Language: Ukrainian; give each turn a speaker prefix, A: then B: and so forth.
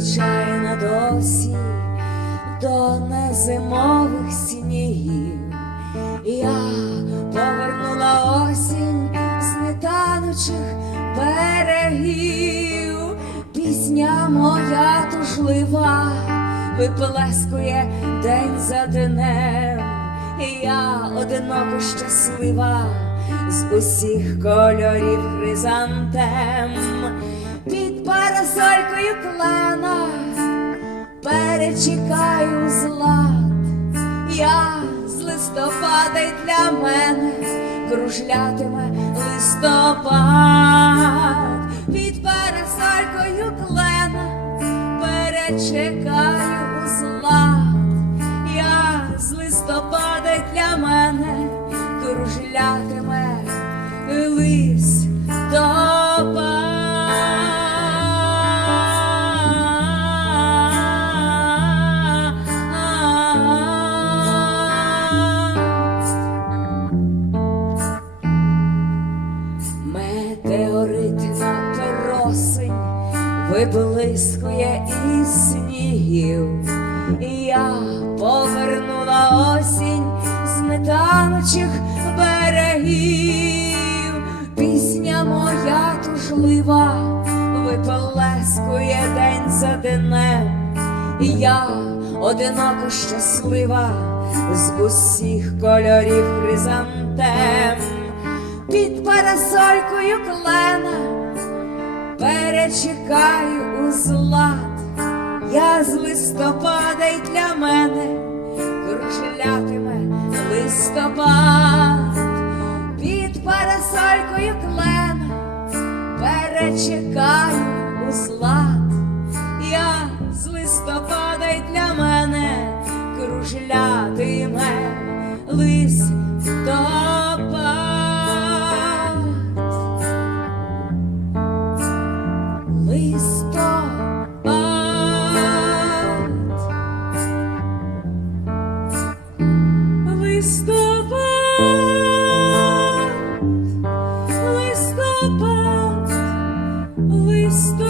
A: незвичайна досі до незимових снігів. Я повернула осінь з нетанучих берегів. Пісня моя тужлива виплескує день за днем. І я одиноко щаслива з усіх кольорів хризантем. Під парасолькою перечекаю злат. Я з листопада й для мене кружлятиме листопад під парасолькою клена перечекаю злад, Я з листопада виблискує із снігів, І я повернула осінь з нетанучих берегів. Пісня моя тужлива виплескує день за днем, І я одиноко щаслива з усіх кольорів хризантем. Під парасолькою клена Чекаю у узлад, я з листопада й для мене кружлятиме листопад, під парасолькою клена перечекаю у узлад, я з листопада й для мене кружлятиме листопад. Листопад, листопад, листопад.